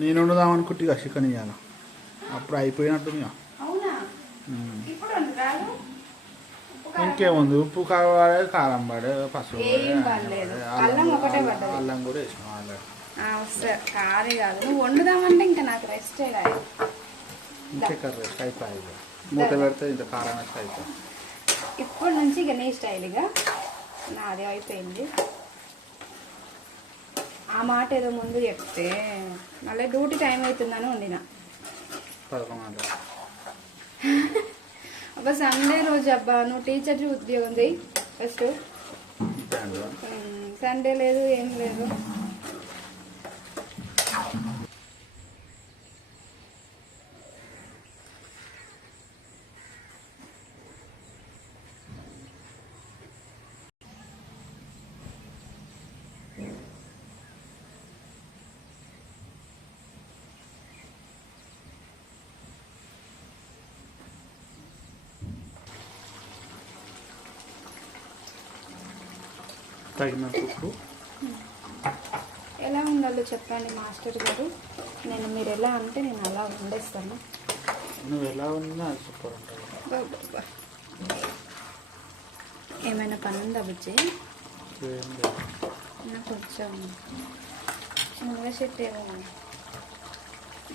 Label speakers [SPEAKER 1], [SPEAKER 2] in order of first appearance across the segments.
[SPEAKER 1] నేను వండుదాం అనుకుంటే ఇక చికెన్ ఇవ్వాల అప్పుడు అయిపోయినట్టుంది ఇంకేముంది? ఉప్పు కావాలి కారం పడే పసుపు. అల్లం కూడా వేసినాం
[SPEAKER 2] సరే. కాదే కాదు. నువ్వు వండుదామంటే ఇంకా నాకు రెస్ట్
[SPEAKER 1] ఇంకే కర్రీ అయిపోయి మూత పెడితే ఇంత కారం వేస్తే
[SPEAKER 2] ఇప్పటి నుంచి ఇక నీ స్టైల్గా నాది అయిపోయింది. ఆ మాట ఏదో ముందు చెప్తే మళ్ళీ డ్యూటీ టైం అవుతుందని
[SPEAKER 1] గంటలు.
[SPEAKER 2] అబ్బా సండే రోజు అబ్బా నువ్వు టీచర్ ఉద్యోగం చేయి ఫస్ట్. సండే లేదు ఏం లేదు.
[SPEAKER 1] తగినంత ఉప్పు
[SPEAKER 2] ఎలా ఉండాలో చెప్పండి మాస్టర్ గారు. నేను మీరు ఎలా అంటే నేను అలా వండేస్తాను
[SPEAKER 1] నువ్వు ఎలా ఉన్నా సూపర్ ఉంటుంది.
[SPEAKER 2] ఏమైనా పని ఉందా బుజ్జి. నాకు కొంచెం మునగ చెట్టు ఏమో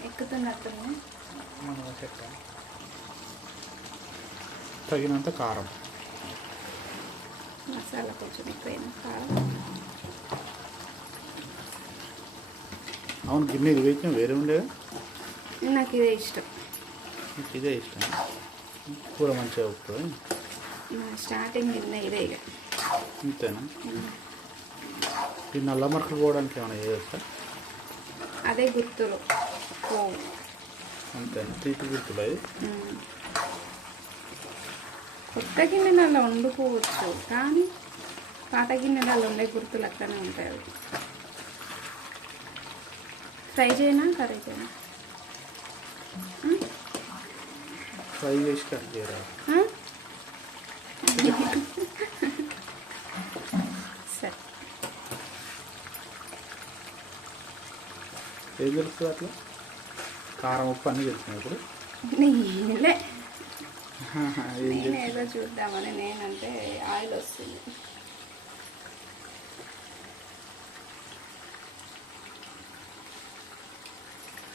[SPEAKER 2] ఎక్కుతున్నట్టుంది.
[SPEAKER 1] మనం చెట్ట. తగినంత కారం.
[SPEAKER 2] మసాలా కొంచెం ఎక్కువైనా కారం.
[SPEAKER 1] అవును గిన్నె ఇది వేసిన వేరే ఉండేది?
[SPEAKER 2] నాకు ఇదే ఇష్టం.
[SPEAKER 1] నీకు ఇదే ఇష్టం. కూర మంచిగా ఉప్పు
[SPEAKER 2] స్టార్టింగ్ నిన్న ఇదే ఇక.
[SPEAKER 1] అంతేనా ఈ నల్ల మరకలు పోవడానికి ఏమైనా చేయొచ్చా?
[SPEAKER 2] అదే గుర్తులు.
[SPEAKER 1] అంతేనా తీపి గుర్తులు అది.
[SPEAKER 2] కొత్త గిన్నెలలో వండుకోవచ్చు కానీ పాత గిన్నెలలో ఉండే గుర్తులు అట్లనే ఉంటాయి అవి. ఫ్రై చేయనా కర్రీ చేయనా?
[SPEAKER 1] ఫ్రై చేసి కట్ చేయరా?
[SPEAKER 2] ఆ? సరే.
[SPEAKER 1] ఏం తెలుస్తుంది అట్లా? కారం ఉప్పు అన్నీ తెలిసినాయి ఇప్పుడు?
[SPEAKER 2] ఏదో చూద్దామని నేనంటే ఆయిల్ వస్తుంది.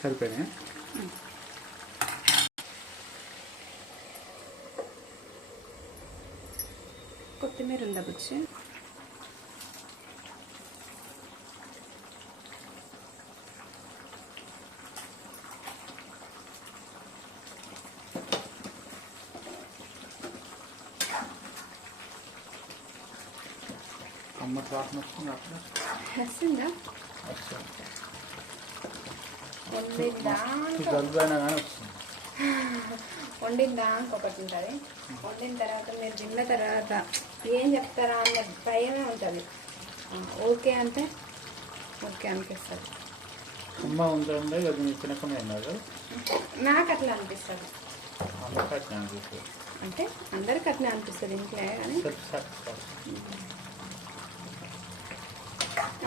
[SPEAKER 1] సరిపోయినాయి?
[SPEAKER 2] కొత్తిమీర ఉందా బుచ్చి
[SPEAKER 1] అమ్మ వాసన వస్తుంది అట్లా
[SPEAKER 2] వస్తుందా
[SPEAKER 1] వస్తుంది
[SPEAKER 2] వండిందా
[SPEAKER 1] ఈ జలుబు అయినా కానీ వస్తుంది
[SPEAKER 2] వండిందా ఒకటి ఉంటుంది వండిన తర్వాత మీరు తిన్న తర్వాత ఏం చెప్తారా అన్న భయమే ఉంటుంది ఓకే అంటే ఓకే అనిపిస్తుంది
[SPEAKER 1] అమ్మ ఉంటుండే అది నీ తినకమే ఉన్నారు
[SPEAKER 2] నాకు అట్లా అనిపిస్తుంది అంటే అందరికి అట్లా అనిపిస్తుంది ఇంట్లో కానీ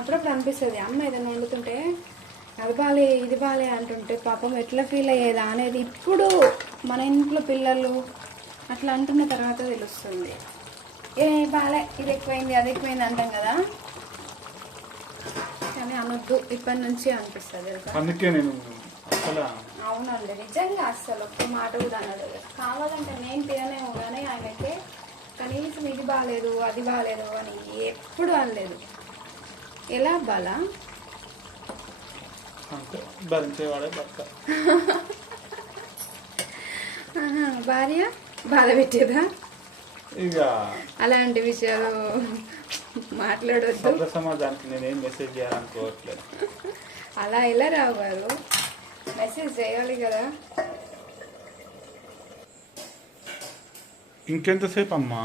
[SPEAKER 2] అప్పుడప్పుడు అనిపిస్తుంది అమ్మ ఏదైనా వండుతుంటే అది బాలే ఇది బాలే అంటుంటే పాపం ఎట్లా ఫీల్ అయ్యేదా అనేది ఇప్పుడు మన ఇంట్లో పిల్లలు అట్లా అంటున్న తర్వాత తెలుస్తుంది. ఏ బాలే ఇది ఎక్కువైంది అది ఎక్కువైంది అంటాం కదా. కానీ అనొద్దు ఇప్పటి నుంచి అనిపిస్తుంది
[SPEAKER 1] అందుకే నేను అసలు
[SPEAKER 2] అవునండి నిజంగా అస్సలు ఒక్క మాట కూడా అన్నది కావాలంటే నేను తినలేము కానీ ఆయనైతే కనీసం ఇది బాగాలేదు అది బాగాలేదు అని ఎప్పుడు అనలేదు. ఎలా బాలా?
[SPEAKER 1] అంతే భరించేవాడే భర్త.
[SPEAKER 2] ఆహా, భార్య? బాధ పెట్టేదా?
[SPEAKER 1] ఇక
[SPEAKER 2] అలాంటి విషయాలు మాట్లాడొద్దు.
[SPEAKER 1] సభ్య సమాజానికి నేనేం మెసేజ్ చేయాలనుకోవట్లేదు.
[SPEAKER 2] అలా ఎలా రావు గారు మెసేజ్ చేయాలి కదా.
[SPEAKER 1] ఇంకెంతసేపు అమ్మా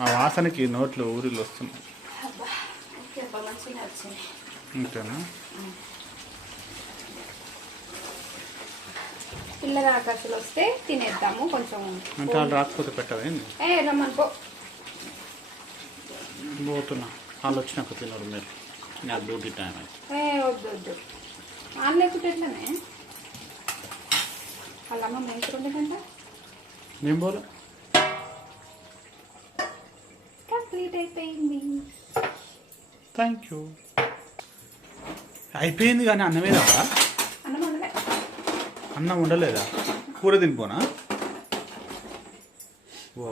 [SPEAKER 1] ఆ వాసనకి నోట్లో ఊరిలో వస్తున్నాయి. అంతేనా
[SPEAKER 2] పిల్లల ఆకర్షలు వస్తే తినేద్దాము కొంచెం
[SPEAKER 1] అంటే వాళ్ళు రాకపోతే పెట్టవేంది
[SPEAKER 2] ఏ రమ్మని పో.
[SPEAKER 1] పోతున్నా. వాళ్ళు వచ్చినాక తినరు మీరు. నాకు డ్యూటీ టైం అయితే.
[SPEAKER 2] ఏ వద్దు వద్దు. ఆన్ లేకుంటే ఎట్లనే? వాళ్ళ అమ్మ మెంచుకుంటుందంట
[SPEAKER 1] నేను పోలే.
[SPEAKER 2] కంప్లీట్ అయిపోయింది.
[SPEAKER 1] థ్యాంక్ యూ అయిపోయింది కానీ అన్నమే రావా అన్నం ఉండలేదా కూర తినిపోనా? ఓ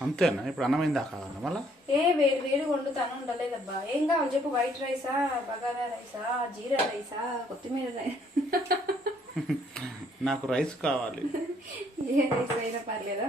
[SPEAKER 1] అంతేనా ఇప్పుడు అన్నమైందా కావాలన్నా మళ్ళా?
[SPEAKER 2] ఏ వేడి వేడి వండుతాను ఉండలేదబ్బా ఏం కావాలి చెప్పు? వైట్ రైసా బగారా రైసా జీరా రైసా కొత్తిమీర రైస్?
[SPEAKER 1] నాకు రైస్ కావాలి.
[SPEAKER 2] ఏ రైస్ అయినా పర్లేదా?